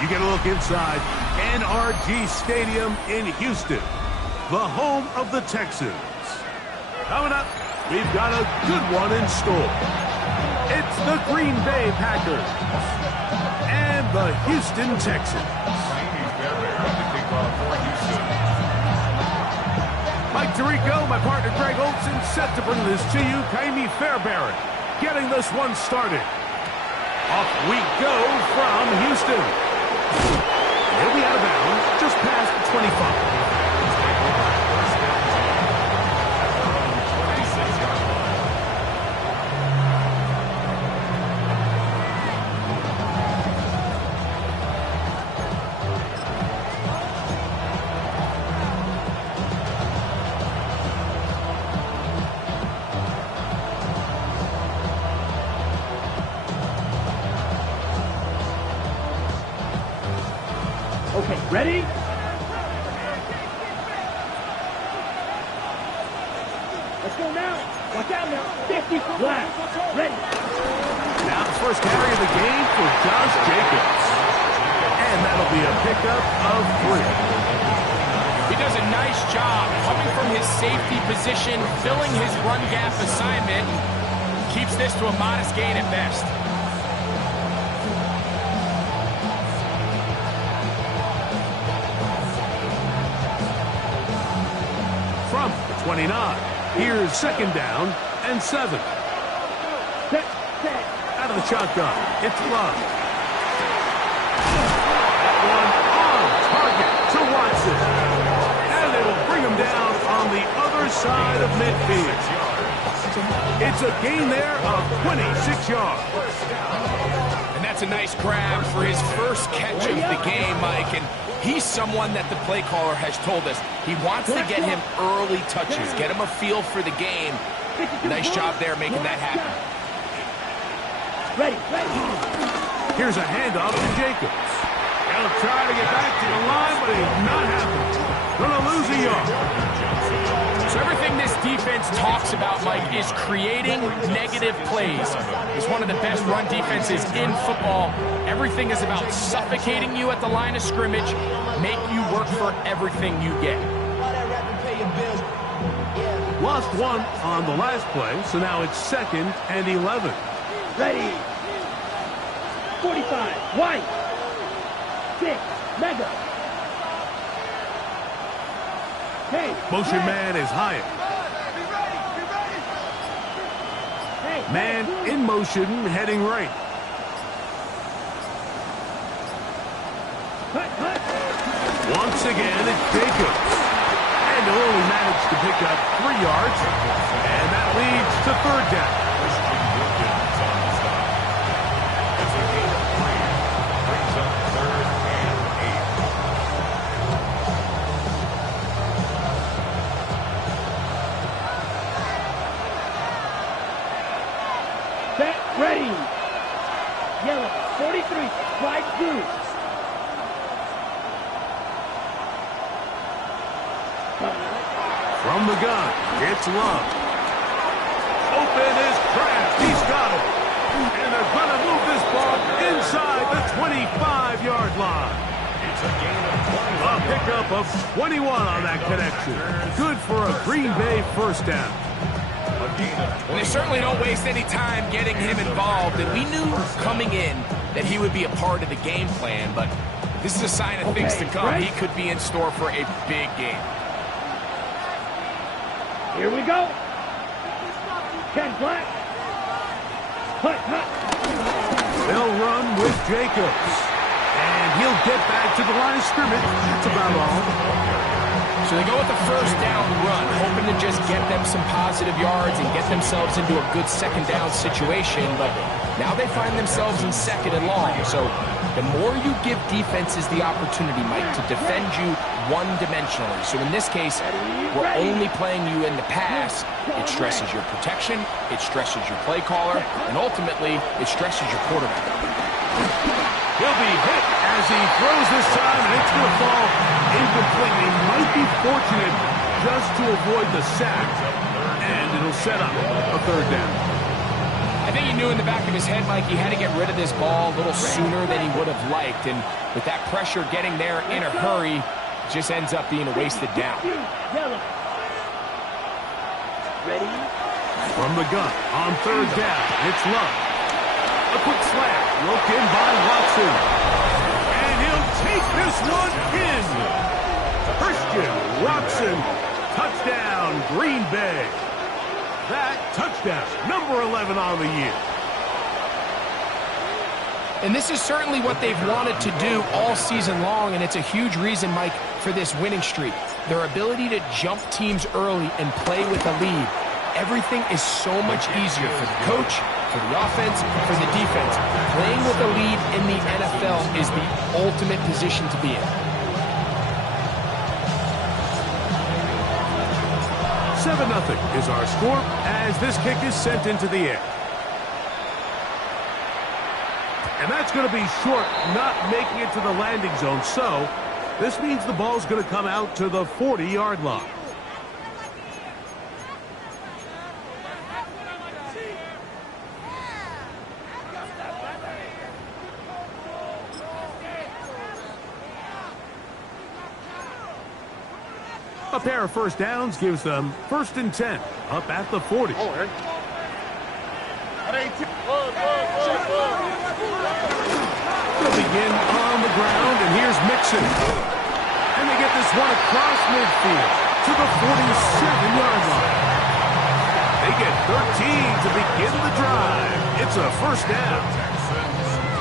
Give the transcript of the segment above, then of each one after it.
You get a look inside NRG Stadium in Houston, the home of the Texans. Coming up, we've got a good one in store. It's the Green Bay Packers and the Houston Texans. Mike Tirico, my partner Greg Olson, set to bring this to you. Ka'imi Fairbairn getting this one started. Off we go from Houston. He'll be out of bounds just past the 25. Okay, ready? Let's go now. Watch out now. 50 flat. Ready. Now the first carry of the game for Josh Jacobs. And that'll be a pickup of 3. He does a nice job coming from his safety position, filling his run gap assignment. Keeps this to a modest gain at best. From the 29, here's second down and 7. Set. Out of the shotgun, it's Love. That one on target to Watson. And it'll bring him down on the other side of midfield. It's a gain there of 26 yards. And that's a nice grab for his first catch of the game, Mike. And he's someone that the play caller has told us he wants to get him early touches, get him a feel for the game. Nice job there making that happen. Ready. Here's a handoff to Jacobs. He'll try to get back to the line, but he's not happening. Gonna lose a yard. So everything this defense talks about, Mike, is creating negative plays. It's one of the best run defenses in football. Everything is about suffocating you at the line of scrimmage, make you work for everything you get. Lost one on the last play, so now it's 2nd and 11. Ready. 45. White. 6. Mega. Hey. Motion man is Hyatt. Hey. Man in motion, heading right. Cut. Once again, it's Jacobs. And he'll only manage to pick up 3 yards. And that leads to 3rd down. Set. Ready. Yellow. 43. Slide through. From the gun, it's Love. Open is Kraft. He's got it. And they're going to move this ball inside the 25-yard line. A pickup of 21 on that connection. Good for a Green Bay first down. And they certainly don't waste any time getting him involved. And we knew coming in that he would be a part of the game plan, but this is a sign of things to come. Right. He could be in store for a big game. Here we go. 10 flat. Hut. They'll run with Jacobs. And he'll get back to the line of scrimmage. That's about all. So they go with the first down run, hoping to just get them some positive yards and get themselves into a good second down situation. But now they find themselves in 2nd and long. So the more you give defenses the opportunity, Mike, to defend you one-dimensionally. So in this case, we're only playing you in the pass. It stresses your protection, it stresses your play caller, and ultimately, it stresses your quarterback. He'll be hit as he throws this time, and it's going to fall incomplete. He might be fortunate just to avoid the sack, and it'll set up a 3rd down. I think he knew in the back of his head, Mike, he had to get rid of this ball a little sooner than he would have liked. And with that pressure getting there in a hurry, it just ends up being a wasted down. Ready? From the gun, on third down, it's Love. A quick slant, roped in by Watson. And he'll take this one in. Christian Watson, touchdown, Green Bay. That touchdown, number 11 on the year. And this is certainly what they've wanted to do all season long, and it's a huge reason, Mike, for this winning streak. Their ability to jump teams early and play with a lead. Everything is so much easier for the coach, for the offense, for the defense. Playing with a lead in the NFL is the ultimate position to be in. 7-0 is our score as this kick is sent into the air. And that's going to be short, not making it to the landing zone. So this means the ball's going to come out to the 40-yard line. A pair of first downs gives them 1st and 10 up at the 40. They'll begin on the ground, and here's Mixon. And they get this one across midfield to the 47-yard line. They get 13 to begin the drive. It's a first down.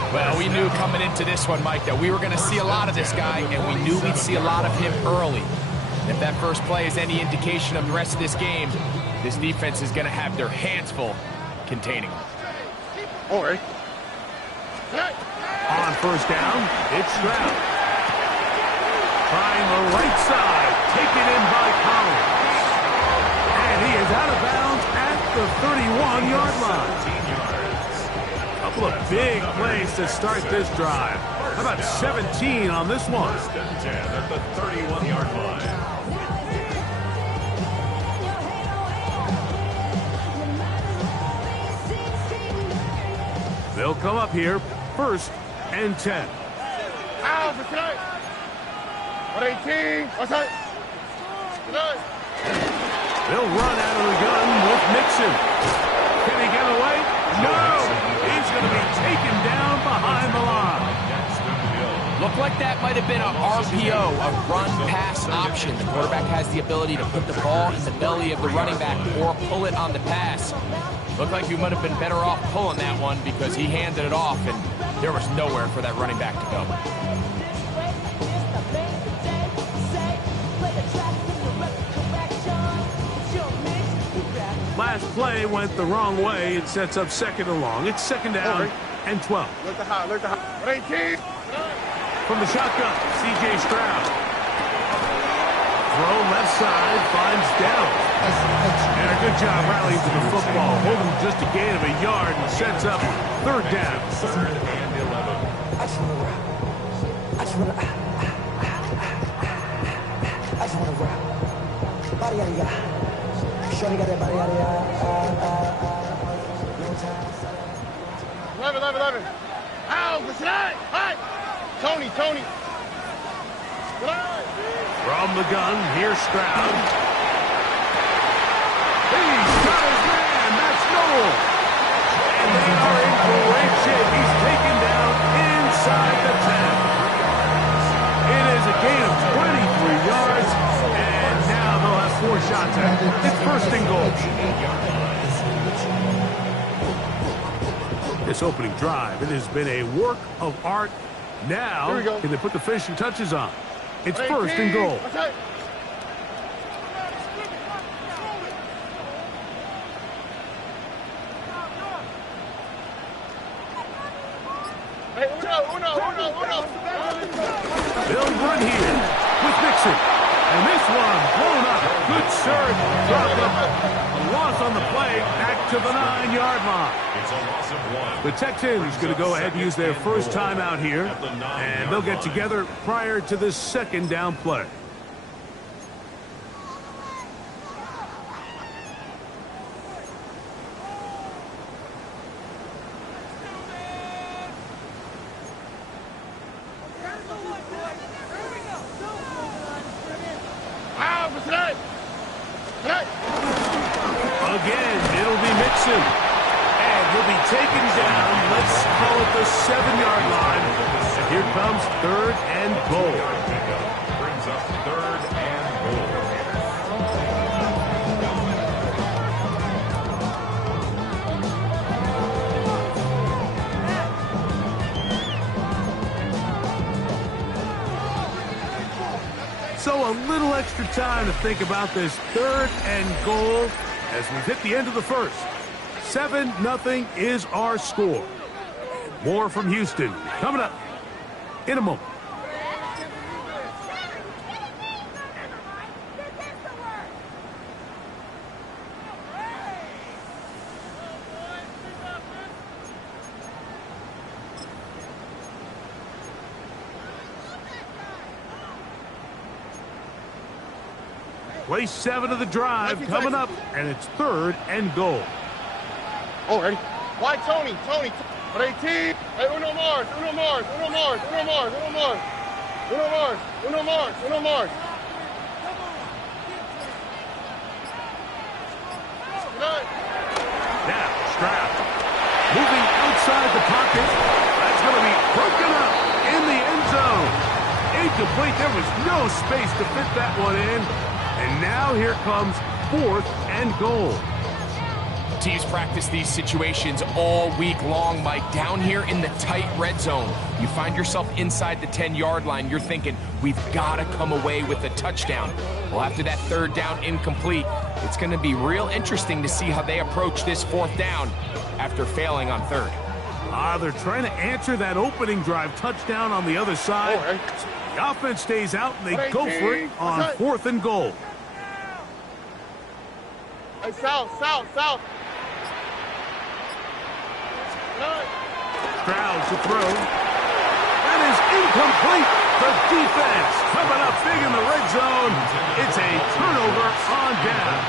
Well, we knew coming into this one, Mike, that we were going to see a lot of this guy, and we knew we'd see a lot of him early. If that first play is any indication of the rest of this game, this defense is going to have their hands full containing him. On first down, it's Stroud. Trying the right side, taken in by Collins. And he is out of bounds at the 31-yard line. A couple of big plays to start this drive. How about 17 on this one? At the 31-yard line. They'll come up here, 1st and 10. They'll run out of the gun with Mixon. Can he get away? No! He's going to be taken down behind the line. Looked like that might have been an RPO, a run-pass option. The quarterback has the ability to put the ball in the belly of the running back or pull it on the pass. Looked like you might have been better off pulling that one because he handed it off, and there was nowhere for that running back to go. Last play went the wrong way. It sets up 2nd and long. It's 2nd down and 12. From the shotgun, C.J. Stroud. Throw left side, finds Downs. And a good job rallying to the football. Holding just a gain of a yard and sets up 3rd down. 3rd and 11. I just want to rap. Body out of ya. Shorty got that body out of ya. 11. Ow, what's that? Hi. Tony. From the gun, here's Stroud. He's got his man. That's Noel. And they are in great shape. He's taken down inside the 10. It is a gain of 23 yards. And now they'll have 4 shots at it. It's 1st and goal. This opening drive, it has been a work of art. Now, can they put the finishing touches on? It's 1st and goal. They'll run here with Mixon. And this one blown up. Good surge. Dropped up. A loss on the play. Back to the 9-yard line. It's a loss of 1. The Texans going to go ahead and use their first timeout here. And they'll get together prior to this 2nd down play. tonight. Tonight. Again, it'll be Mixon. And he'll be taken down, let's call it the 7-yard line. And here comes 3rd and goal. Brings up 3rd and goal. So a little extra time to think about this 3rd and goal as we've hit the end of the first. 7-0 is our score. More from Houston coming up in a moment. Play 7 of the drive coming up, and it's 3rd and goal. Oh, ready? Why Tony? Tony. But 18. Hey, uno Mars. Uno Mars. Uno Mars. Uno Mars. Uno Mars. Uno Mars. Uno Mars. Uno Mars. Now, Stroud. Moving outside the pocket. That's going to be broken up in the end zone. Incomplete. There was no space to fit that one in. And now here comes 4th and goal. Teams practice these situations all week long, Mike. Down here in the tight red zone, you find yourself inside the 10-yard line. You're thinking, we've got to come away with a touchdown. Well, after that 3rd down incomplete, it's going to be real interesting to see how they approach this 4th down after failing on 3rd. They're trying to answer that opening drive touchdown on the other side. Oh, So the offense stays out, and they go for it on 4th and goal. Hey, south. Stroud to throw. That is incomplete. The defense coming up big in the red zone. It's a turnover on down.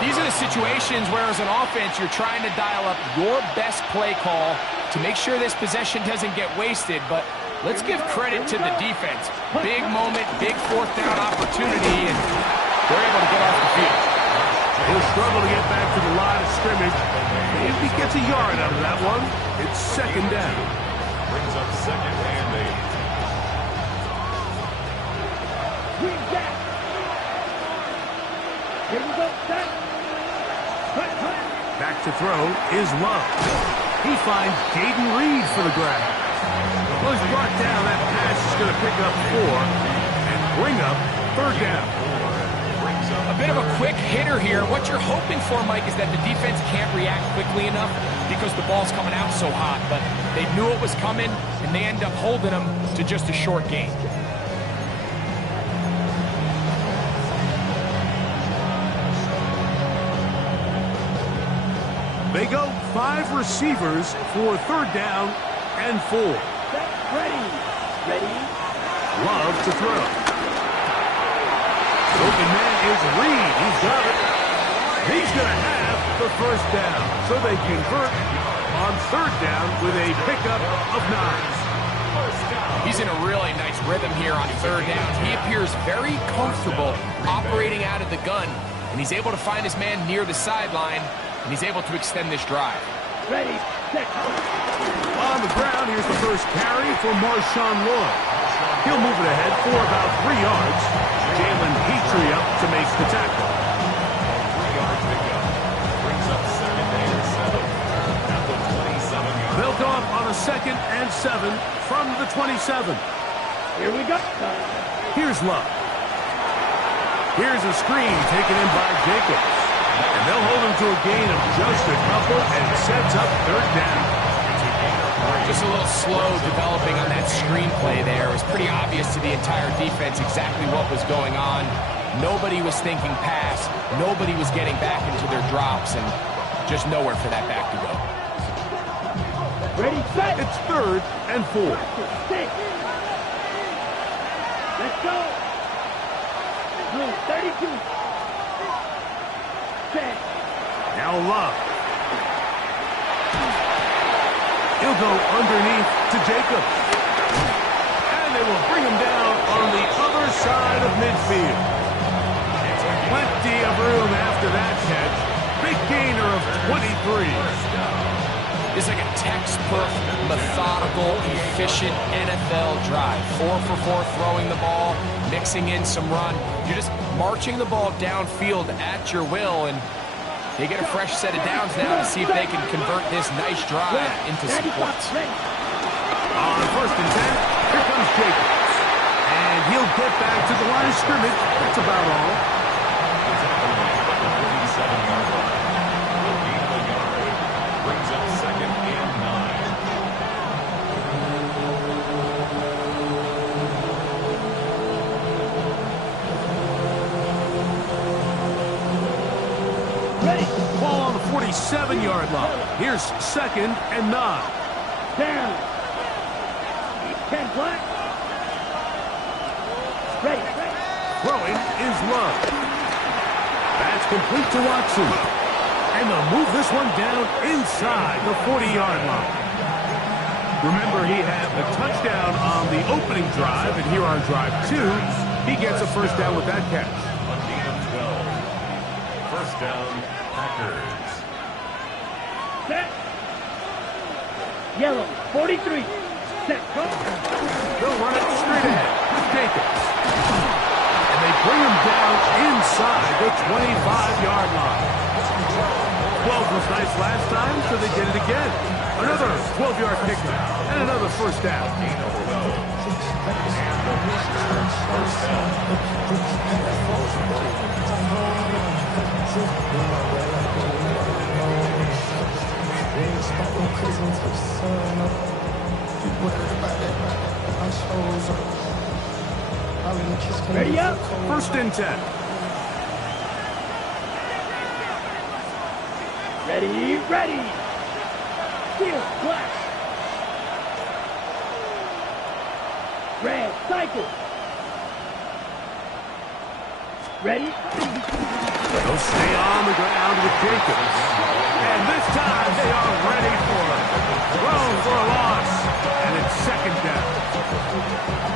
These are the situations where, as an offense, you're trying to dial up your best play call to make sure this possession doesn't get wasted. But let's give credit to the defense. Big moment, big 4th down opportunity, and they're able to get off the field. He'll struggle to get back to the line of scrimmage. If he gets a yard out of that one, it's 2nd down. Brings up 2nd and 8. Green back. Here we go, set. Cut. Back to throw is Love. He finds Jaden Reed for the grab. Well, he's brought down. That pass is going to pick up 4 and bring up 3rd down. A bit of a quick hitter here. What you're hoping for, Mike, is that the defense can't react quickly enough because the ball's coming out so hot. But they knew it was coming, and they end up holding them to just a short gain. They go 5 receivers for 3rd down and 4. Set, ready. Love to throw. Open man is Reed. He's got it. He's going to have the 1st down. So they convert on 3rd down with a pickup of 9. He's in a really nice rhythm here on 3rd down. He appears very comfortable operating out of the gun, and he's able to find his man near the sideline, and he's able to extend this drive. Ready, set. On the ground, here's the first carry for Marshawn Lloyd. He'll move it ahead for about 3 yards. Jalen Petrie up to make the tackle. 3-yard pickup. Brings up 2nd and 7. At the 27-yard. They'll go up on a 2nd and 7 from the 27. Here we go. Here's Love. Here's a screen taken in by Jacobs. And they'll hold him to a gain of just a couple and sets up 3rd down. Just a little slow developing on that screenplay there. It was pretty obvious to the entire defense exactly what was going on. Nobody was thinking pass. Nobody was getting back into their drops, and just nowhere for that back to go. Ready, set. It's 3rd and 4. Six. Let's go. Blue 32. Set. Now Love. He'll go underneath to Jacobs. And they will bring him down on the other side of midfield. 23. It's like a textbook, methodical, efficient NFL drive. 4 for 4 throwing the ball, mixing in some run. You're just marching the ball downfield at your will, and they get a fresh set of downs now to see if they can convert this nice drive into some points. On 1st and 10, here comes Jacobs. And he'll get back to the line of scrimmage. That's about all. Brings up 2nd and 9. Ready. Ball on the 47-yard line. Here's 2nd and 9. Down. 10 black. Ready. Throwing is Love. That's complete to Watson. And they'll move this one down inside the 40-yard line. Remember, he had a touchdown on the opening drive, and here on drive 2, he gets a first down with that catch.9. First down, Packers. Set. Yellow. 43. Set. Go. They'll run it straight ahead with Jacobs. And they bring him down inside the 25-yard line. 12 was nice last time, so they did it again. Another 12-yard pickup and another first down. Ready up. 1st and 10. Ready. Ready. Steel. Black. Red. Cycle. Ready. They'll stay on the ground with Jacobs. And this time they are ready for it. Thrown for a loss. And it's 2nd down.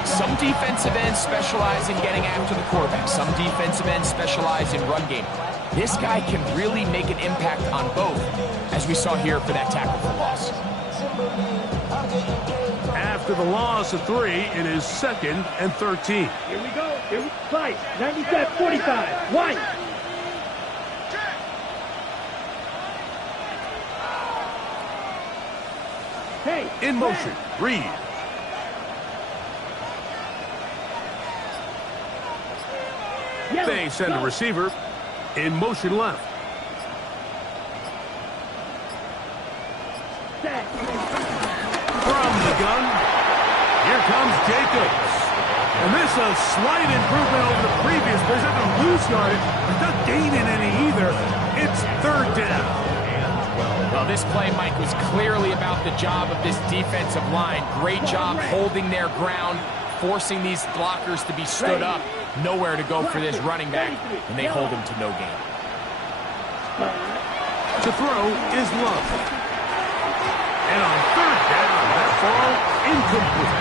Some defensive ends specialize in getting after the quarterback. Some defensive ends specialize in run game. This guy can really make an impact on both, as we saw here for that tackle for loss. After the loss of 3, it is 2nd and 13. Here we go. Here we fight. 97-45. White. Hey. In motion, Reed. Yellow. They send a Go. receiver in motion left. Set. From the gun, here comes Jacobs. And this is a slight improvement over the previous. There's not going to lose yardage, but not gaining any either. It's 3rd down. Well, this play, Mike, was clearly about the job of this defensive line. Great job holding their ground, forcing these blockers to be stood up. Nowhere to go for this running back, and they hold him to no gain. To throw is Love. And on 3rd down, that ball incomplete.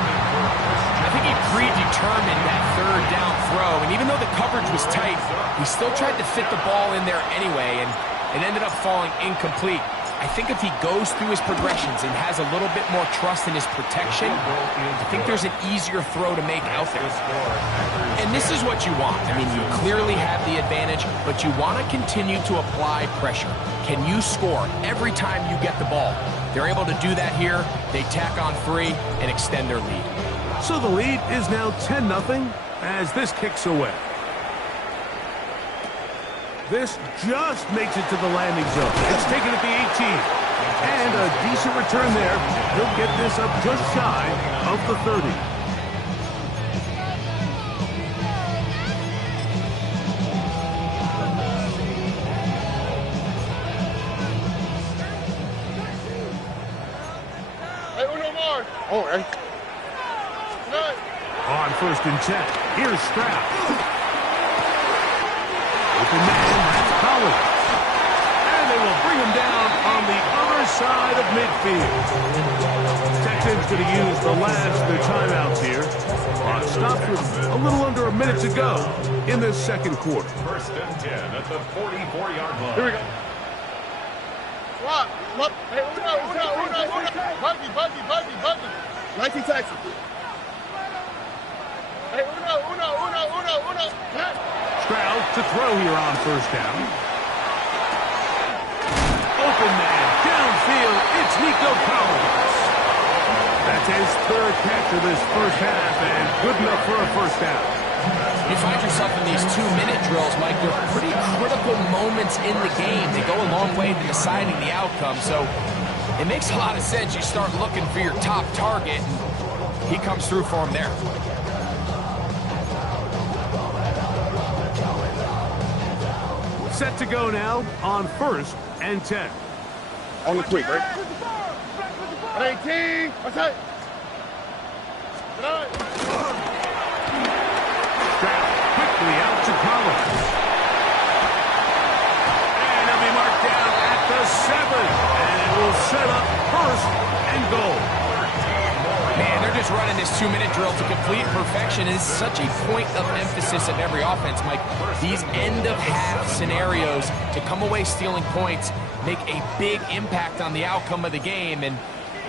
I think he predetermined that 3rd down throw, and even though the coverage was tight, he still tried to fit the ball in there anyway, and it ended up falling incomplete. I think if he goes through his progressions and has a little bit more trust in his protection, I think there's an easier throw to make out there. And this is what you want. I mean, you clearly have the advantage, but you want to continue to apply pressure. Can you score every time you get the ball? They're able to do that here. They tack on 3 and extend their lead. So the lead is now 10-0 as this kicks away. This just makes it to the landing zone. It's taken at the 18. And a decent return there. He'll get this up just shy of the 30. Hey, Uno Mars. Oh, hey. Good. On 1st and 10, here's Stroud. Open man, that's Collins. And they will bring him down on the other side of midfield. Texans going to use the last of their timeouts here. Clock stopped with a little under a minute to go in this 2nd quarter. 1st and 10 at the 44-yard line. Here we go. Rock. Look. Hey, Uno. Buggy. 19 taxi. Hey, Uno. Stroud to throw here on first down. Open man, downfield, it's Nico Collins. That's his third catch of this first half, and good enough for a first down. You find yourself in these 2-minute drills, Mike. They're pretty critical moments in the game. They go a long way to deciding the outcome, so it makes a lot of sense. You start looking for your top target, and he comes through for him there. Set to go now on 1st and 10. On the quick, right? 18. What's that? Stroud quickly out to Collins. And he'll be marked down at the 7. And it will set up 1st and goal. Man, they're just running this 2-minute drill to complete perfection. It is such a point of emphasis of every offense, Mike. These end-of-half scenarios to come away stealing points make a big impact on the outcome of the game, and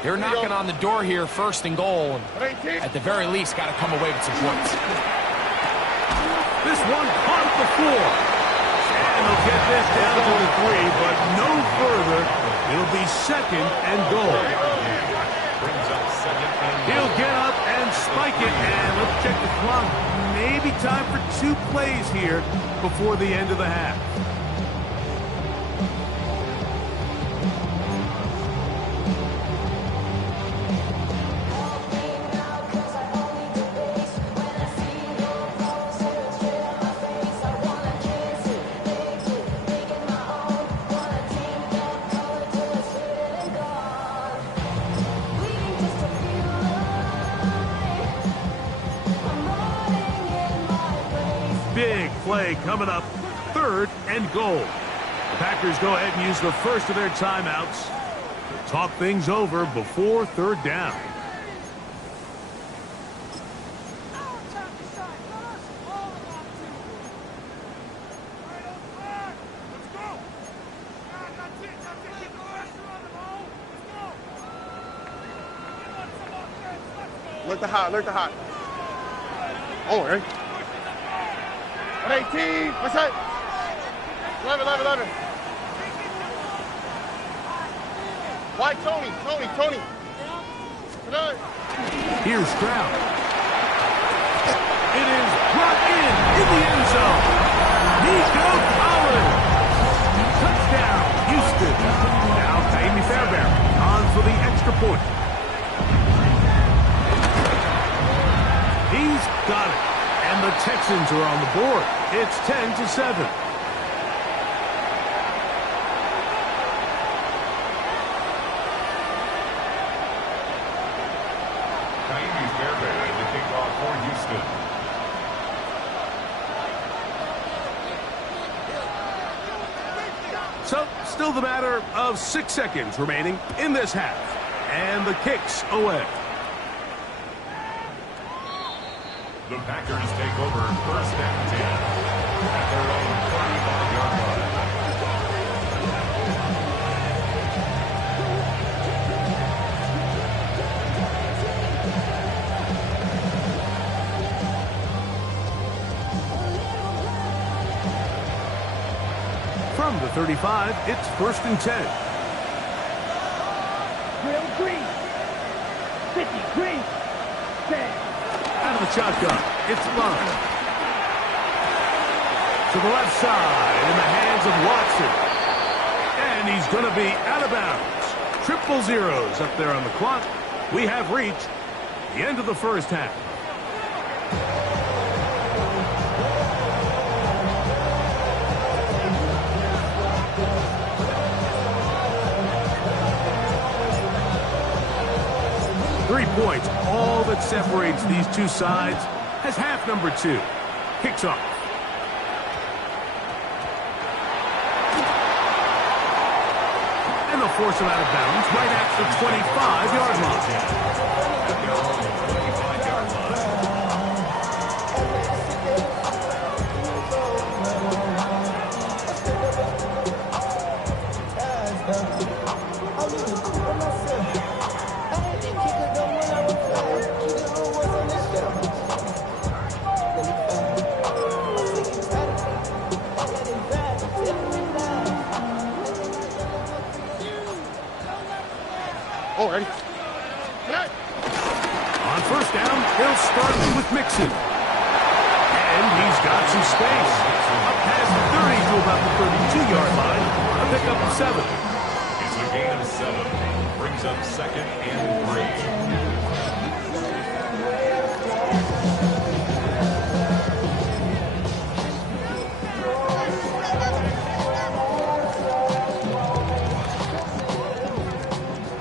they're knocking on the door here, 1st and goal, and at the very least, got to come away with some points. This one caught the floor. And they'll get this down to the 3, but no further. It'll be 2nd and goal. He'll get up and spike it, and let's check the clock. Maybe time for 2 plays here before the end of the half. Big play coming up, 3rd and goal. The Packers go ahead and use the first of their timeouts to talk things over before 3rd down. Alert the hot. Oh, right? 18. What's that? 11. Why Tony? Good night. Here's Stroud. It is brought in the end zone. Nico Collins. Touchdown, Houston. Now Jamie Fairbairn on for the extra point. He's got it. And the Texans are on the board. It's 10-7. Jamie Fairbairn to kick off for Houston. So, still the matter of 6 seconds remaining in this half. And the kick's away. The Packers take over 1st and 10 at their own 35-yard line. From the 35, it's 1st and 10. Green. 50, green. 10. Out of the shotgun, it's Lund. To the left side, in the hands of Watson. And he's going to be out of bounds. Triple zeros up there on the clock. We have reached the end of the first half. Points, all that separates these two sides, as half number 2 kicks off. And they'll force him out of bounds right at the 25-yard line. starting with Mixon. And he's got some space. Up past the 30 to about the 32-yard line. A pickup of 7. It's a gain of 7. Brings up 2nd and 3.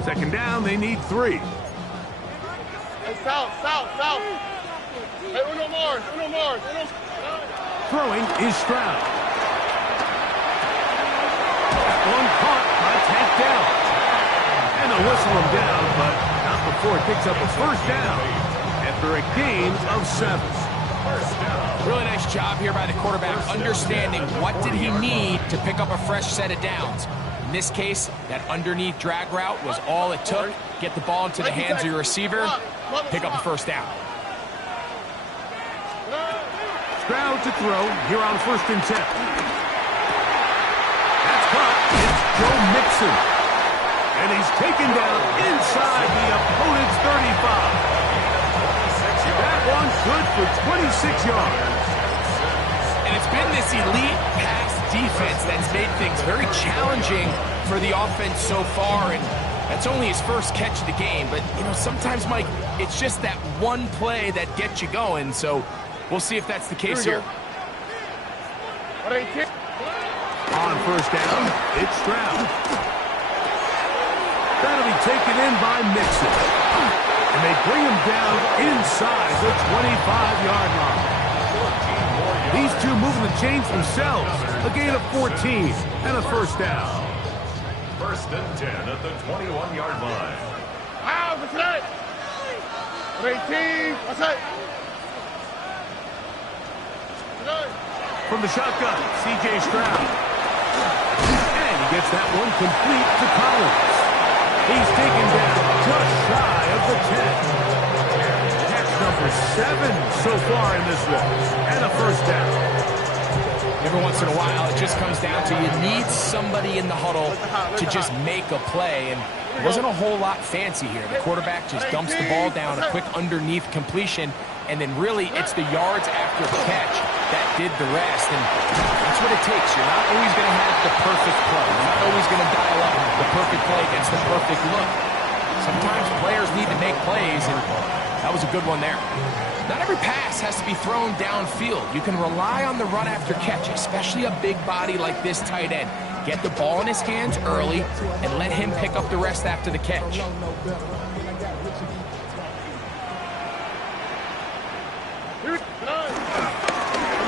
Second down, they need 3. Hey, south. Hey, uno Mars. Throwing is Stroud. One caught by Tank Dell. And they'll whistle him down, but not before it picks up a first down after a gain of 7. Really nice job here by the quarterback, understanding what did he need to pick up a fresh set of downs. In this case, that underneath drag route was all it took. Get the ball into the hands of your receiver, pick up a first down. Stroud to throw here on 1st and 10. That's caught. It's Joe Mixon. And he's taken down inside the opponent's 35. That one's good for 26 yards. And it's been this elite pass defense that's made things very challenging for the offense so far, and that's only his first catch of the game. But, you know, sometimes, Mike, it's just that one play that gets you going, so we'll see if that's the case here. On 1st down, it's Stroud. That'll be taken in by Mixon. And they bring him down inside the 25-yard line. These two moving the chains themselves. A gain of 14 and a first down. 1st and 10 at the 21-yard line. Wow, what's that? 18. What's that? From the shotgun, C.J. Stroud. And he gets that one complete to Collins. He's taken down just shy of the 10. Catch number 7 so far in this one. And a first down. Every once in a while, it just comes down to you need somebody in the huddle to just make a play. And it wasn't a whole lot fancy here. The quarterback just dumps the ball down, a quick underneath completion, and then really it's the yards after the catch that did the rest. And that's what it takes. You're not always going to have the perfect play. You're not always going to dial up the perfect play against the perfect look. Sometimes players need to make plays, and that was a good one there. Not every pass has to be thrown downfield. You can rely on the run after catch, especially a big body like this tight end. Get the ball in his hands early and let him pick up the rest after the catch.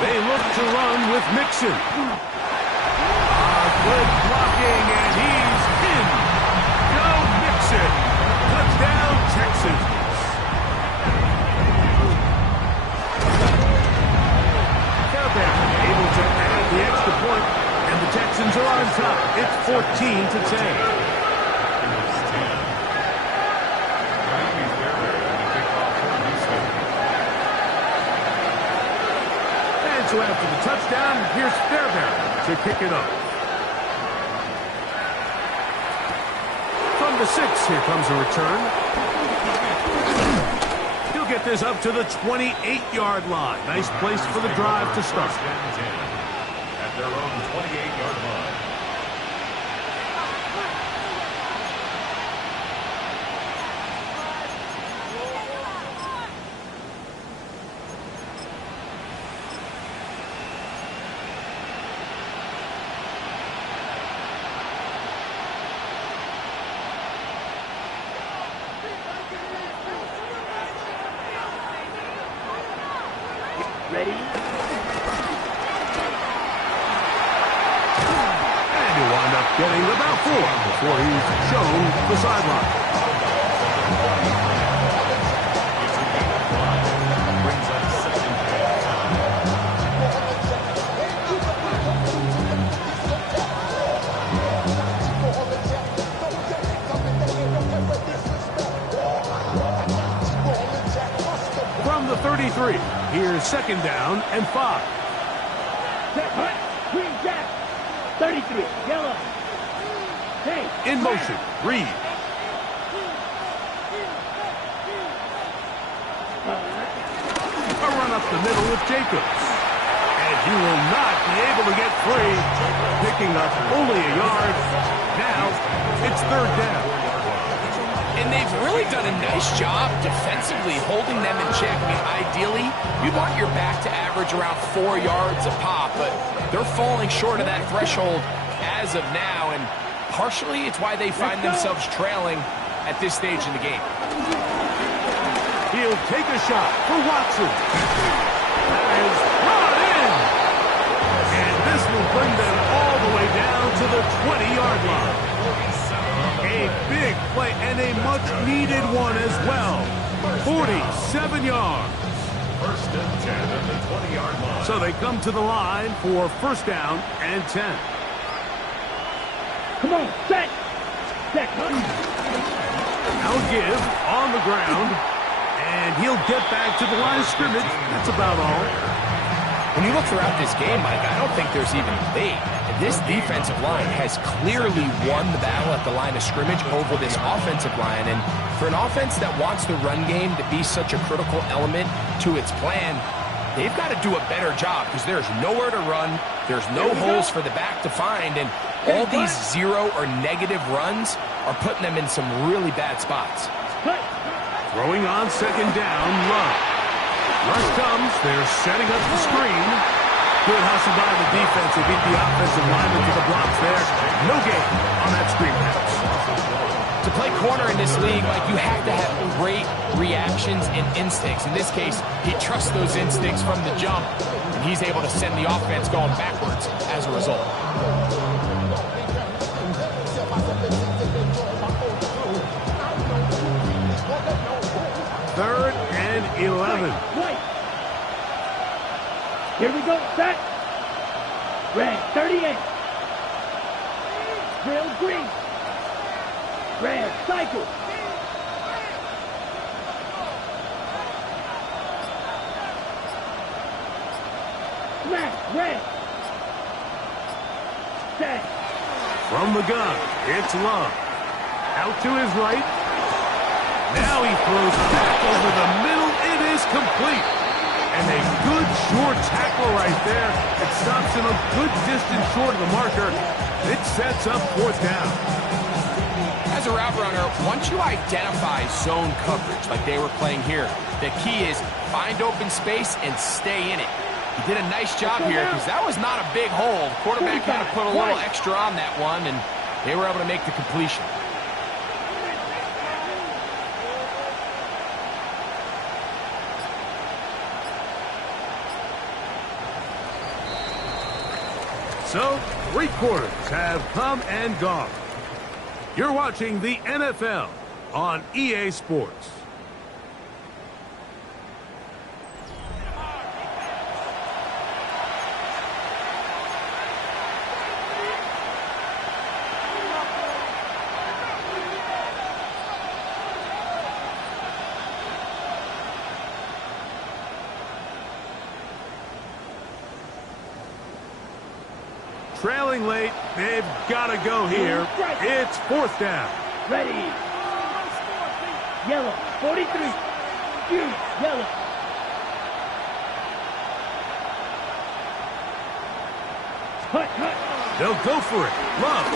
They look to run with Mixon. Good blocking, and he's in. Joe Mixon. Touchdown, Texans. Able to add the extra point, and the Texans are on top. It's 14-10. And so after the touchdown, here's Fairbairn to kick it off. From the 6, here comes a return. Get this up to the 28-yard line. Nice place for the drive to start. At their own 28-yard line. Ready? And he'll wind up getting about 4 before he's shown the sideline. From the 33, here's 2nd down and 5. Green Jack. 33. Yellow. Hey. In motion, Reed. up the middle with Jacobs. And he will not be able to get free, picking up only a yard. Now, it's third down. And they've really done a nice job defensively holding them in check. I mean, ideally, you'd want your back to average around 4 yards a pop, but they're falling short of that threshold as of now, and partially it's why they find themselves trailing at this stage in the game. He'll take a shot for Watson. That is brought in. And this will bring them all the way down to the 20-yard line. A big play and a much-needed one as well. 47 yards. First and 10 at the 20-yard line. So they come to the line for first down and 10. Come on, set. Set. Now give on the ground. And he'll get back to the line of scrimmage. That's about all. When you look throughout this game, Mike, I don't think there's even a debate. This defensive line has clearly won the battle at the line of scrimmage over this offensive line. And for an offense that wants the run game to be such a critical element to its plan, they've got to do a better job because there's nowhere to run. There's no holes for the back to find. And all these zero or negative runs are putting them in some really bad spots. Throwing on second down, Love. Rush comes. They're setting up the screen. Good hustle by the defense. They beat the offensive lineman to the blocks there. No gain on that screen pass. To play corner in this league, Mike, you have to have great reactions and instincts. In this case, he trusts those instincts from the jump, and he's able to send the offense going backwards as a result. Third and 11. Right. Here we go. Set. Red 38. Drill green. Red cycle. Smash. Red. Set. From the gun, it's Love. Out to his right. Now he throws back over the middle. It is complete. And a good short tackle right there. It stops him a good distance short of the marker. It sets up fourth down. As a route runner, once you identify zone coverage like they were playing here, the key is find open space and stay in it. He did a nice job here because that was not a big hole. The quarterback had to put a little extra on that one, and they were able to make the completion. So, 3 quarters have come and gone. You're watching the NFL on EA Sports. Trailing late, they've got to go here. It's fourth down. Ready. Yellow. 43. Huge. Yellow. Hut, hut. They'll go for it. Love.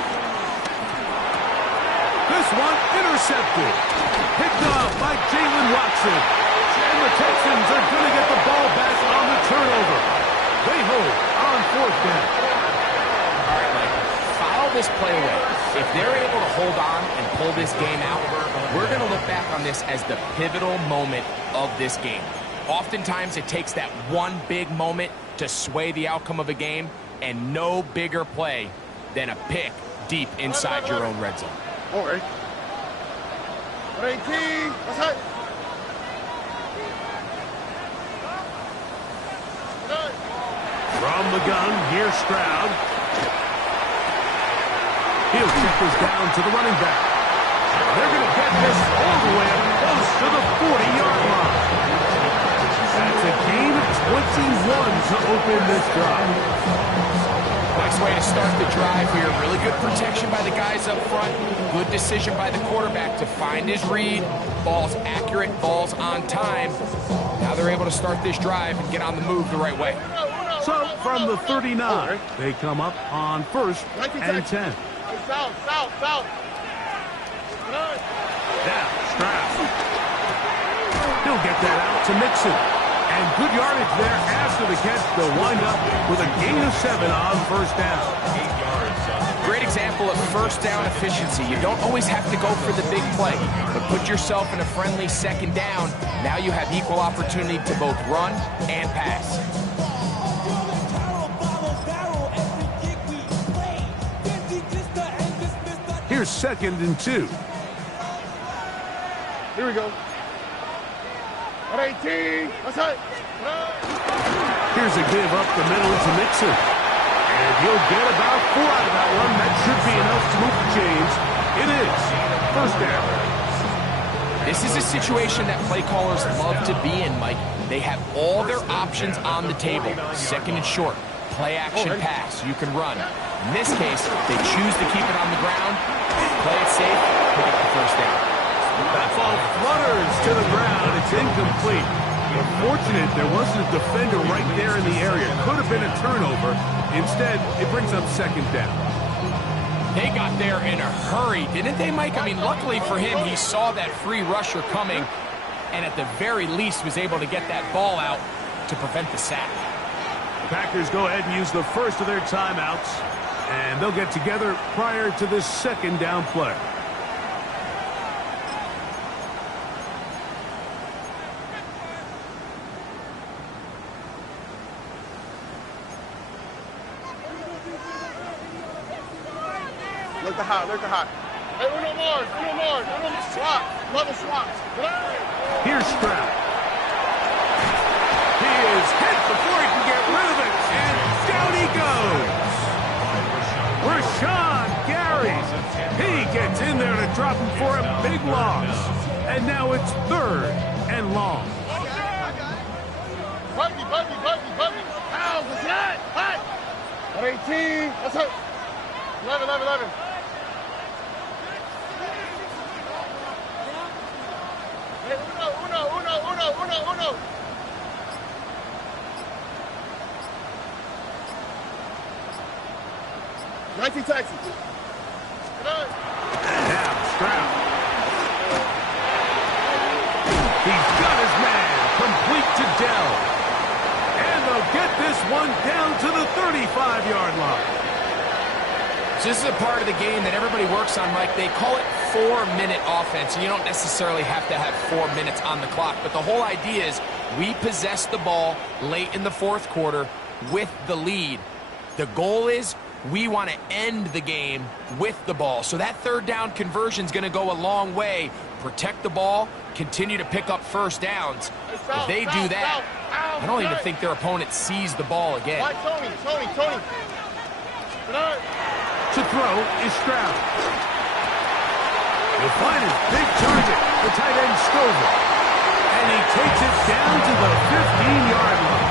This one intercepted. Picked off by Jalen Watson. And the Texans are going to get the ball back on the turnover. They hold on fourth down. This play away. If they're able to hold on and pull this game out, we're going to look back on this as the pivotal moment of this game. Oftentimes, it takes that one big moment to sway the outcome of a game, and no bigger play than a pick deep inside your own red zone. All right. 18. That's it. From the gun, here's Stroud. He'll check this down to the running back. They're going to get this all the way up close to the 40-yard line. That's a gain of 21 to open this drive. Like, way to start the drive here. Really good protection by the guys up front. Good decision by the quarterback to find his read. Ball's accurate, ball's on time. Now they're able to start this drive and get on the move the right way. So from the 39, they come up on 1st and 10. South. Now, Stroud. He'll get that out to Mixon. And good yardage there after the catch. They'll wind up with a gain of 7 on 1st down. 8 yards on the Great example of first down efficiency. You don't always have to go for the big play, but put yourself in a friendly 2nd down. Now you have equal opportunity to both run and pass. Here's 2nd and 2. Here we go. At 18. That's it. Here's a give up the middle to Mixon. And he'll get about 4 out of that one. That should be enough to move the chains. It is 1st down. This is a situation that play callers love to be in, Mike. They have all their options on the table. 2nd and short. Play action pass. You can run. In this case, they choose to keep it on the ground, play it safe, pick up the 1st down. That ball flutters to the ground. It's incomplete. Unfortunate there wasn't a defender right there in the area. Could have been a turnover. Instead, it brings up 2nd down. They got there in a hurry, didn't they, Mike? I mean, luckily for him, he saw that free rusher coming and at the very least was able to get that ball out to prevent the sack. The Packers go ahead and use the first of their timeouts, and they'll get together prior to this 2nd down play. Look the hot. Hey, Uno Mars. Swap. Love swaps. Here's Stroud. He is hit before he can get rid of it, and down he goes. Rashawn Gary. He gets in there to drop him for a big loss. And now it's 3rd and long. Buggy. Ow, what's that? Hot. At 18. That's it. 11. Hey, Uno. 19 Texas. Now Stroud. He's got his man complete to Dell. And they'll get this one down to the 35-yard line. So this is a part of the game that everybody works on, Mike. They call it 4-minute offense. You don't necessarily have to have 4 minutes on the clock, but the whole idea is we possess the ball late in the 4th quarter with the lead. The goal is we want to end the game with the ball. So that 3rd down conversion is going to go a long way. Protect the ball, continue to pick up 1st downs. If they do that, I don't even think their opponent sees the ball again. Tony. To throw is Stroud. He'll find his big target, the tight end Stover. And he takes it down to the 15-yard line.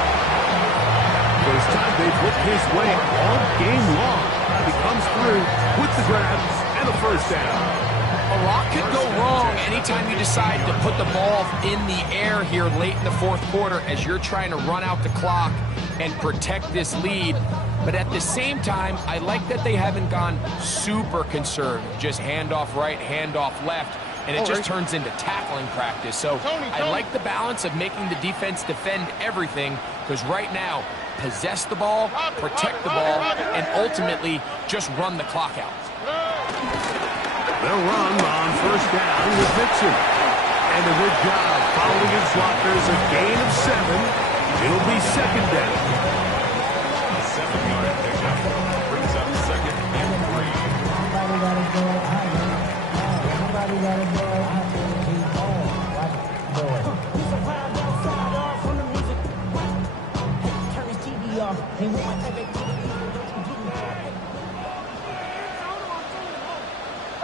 First time they've looked his way all game long. He comes through with the grab and a 1st down. A lot could go wrong anytime you decide to put the ball in the air here late in the 4th quarter as you're trying to run out the clock and protect this lead. But at the same time, I like that they haven't gone super conservative, just handoff right, handoff left, and it just turns into tackling practice. So I like the balance of making the defense defend everything, because right now, possess the ball, protect the ball, and ultimately just run the clock out. They'll run on 1st down with Mixon. And a good job following his block. There's a gain of 7. It'll be 2nd down. 7-yard pickup. Brings up 2nd and 3.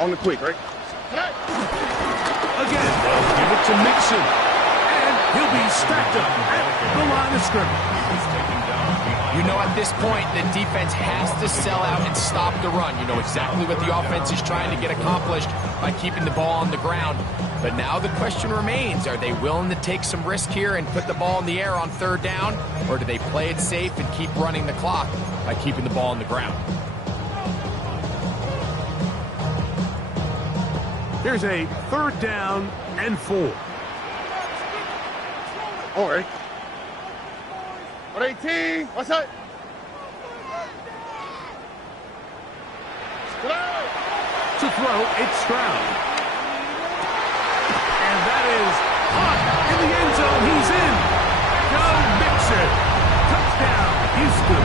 On the quick, right? Again, they'll give it to Mixon. And he'll be stacked up at the line of scrimmage. He's taken down behind You know at this point the defense has to sell out and stop the run. You know exactly what the offense is trying to get accomplished by keeping the ball on the ground. But now the question remains, are they willing to take some risk here and put the ball in the air on third down? Or do they play it safe and keep running the clock by keeping the ball on the ground? Here's a 3rd down and 4. Oh, ready? 18. What's that? To throw, it's Stroud. And that is hot in the end zone. He's in. Go Mixon. Touchdown, Houston.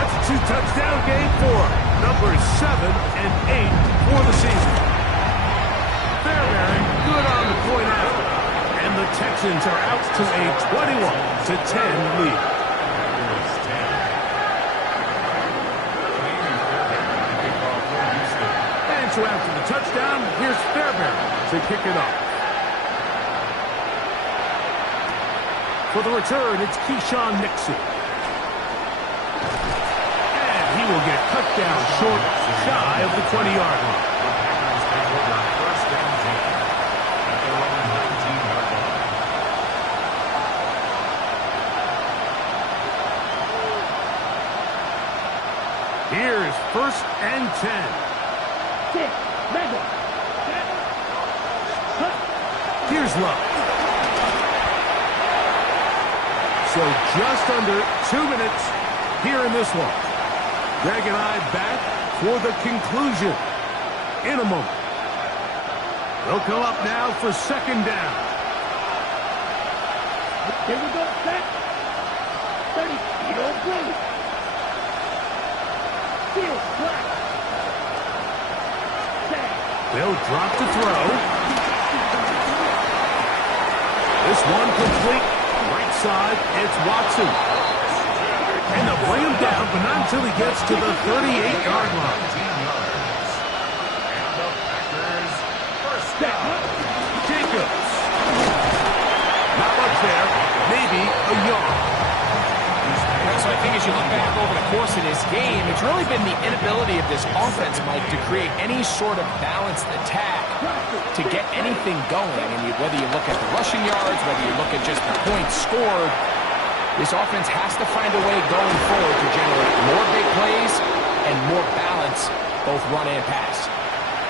That's a 2-touchdown game for number 7 and 8 for the season. Fairbairn good on the point after. And the Texans are out to a 21-10 lead. And so after the touchdown, here's Fairbairn to kick it off. For the return, it's Keyshawn Nixon. And he will get cut down short, shy of the 20-yard line. Here's 1st and 10. Here's Love. So just under 2 minutes here in this one. Greg and I back for the conclusion in a moment. They'll come up now for 2nd down. Here we go, set. 30, you don't breathe. Field, flat. They'll drop to throw. This one complete. Right side, it's Watson. And they'll bring him down, but not until he gets to the 38-yard line. And the Packers first down. Jacobs. Not much there. Maybe a yard. So I think as you look back over the course of this game, it's really been the inability of this offense, Mike, to create any sort of balanced attack to get anything going. And whether you look at the rushing yards, whether you look at just the points scored, this offense has to find a way going forward to generate more big plays and more balance, both run and pass.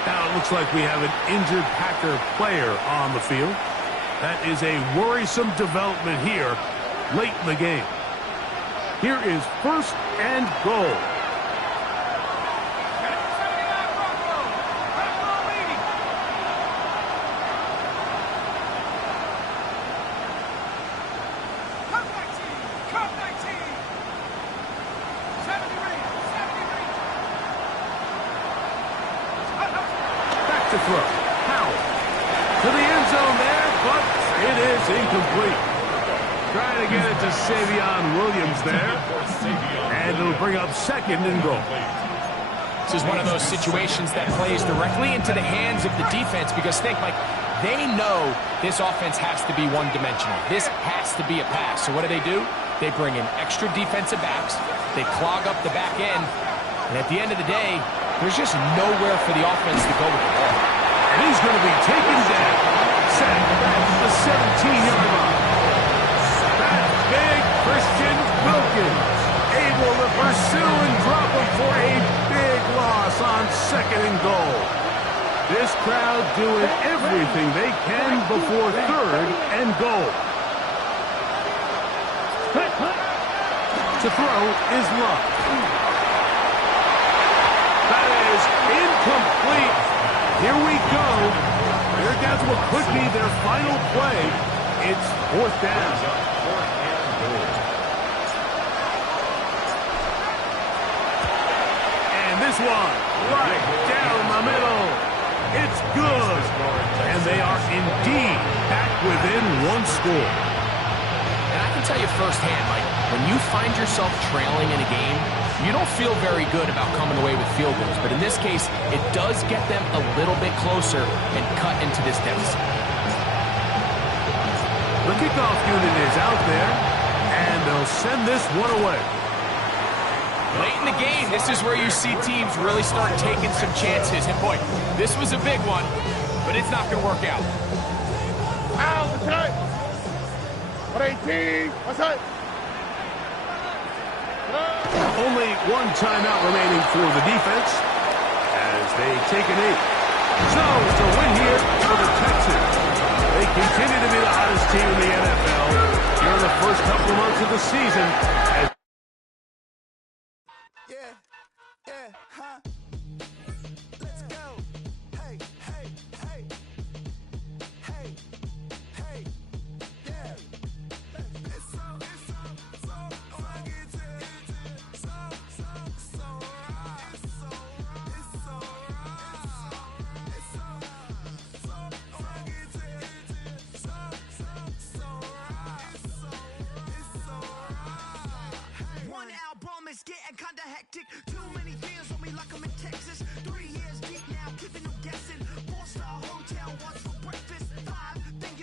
Now it looks like we have an injured Packer player on the field. That is a worrisome development here late in the game. Here is 1st and goal. Back to throw. Howell. To the end zone there, but it is incomplete. Trying to get it to Savion Williams there. And it'll bring up 2nd and goal. This is one of those situations that plays directly into the hands of the defense because think, Mike, they know this offense has to be one-dimensional. This has to be a pass. So what do? They bring in extra defensive backs. They clog up the back end. And at the end of the day, there's just nowhere for the offense to go with the ball. And he's going to be taken down. Sacked at the 17-yard line. Big Christian Wilkins able to pursue and drop him for a big loss on 2nd and goal. This crowd doing everything they can before 3rd and goal. To throw is Love. That is incomplete. Here we go. Here down to what could be their final play. It's 4th down. This one, right down the middle. It's good. And they are indeed back within 1 score. And I can tell you firsthand, Mike, when you find yourself trailing in a game, you don't feel very good about coming away with field goals. But in this case, it does get them a little bit closer and cut into this deficit. The kickoff unit is out there, and they'll send this one away. Late in the game, this is where you see teams really start taking some chances. And boy, this was a big one, but it's not going to work out. Out, attack! 118, attack! Only one timeout remaining for the defense as they take a knee. So it's a win here for the Texans. They continue to be the hottest team in the NFL here in the first couple of months of the season. Let's go. Hey, hey, hey. Hey, hey, yeah. It's so fucking so One album is getting kinda hectic.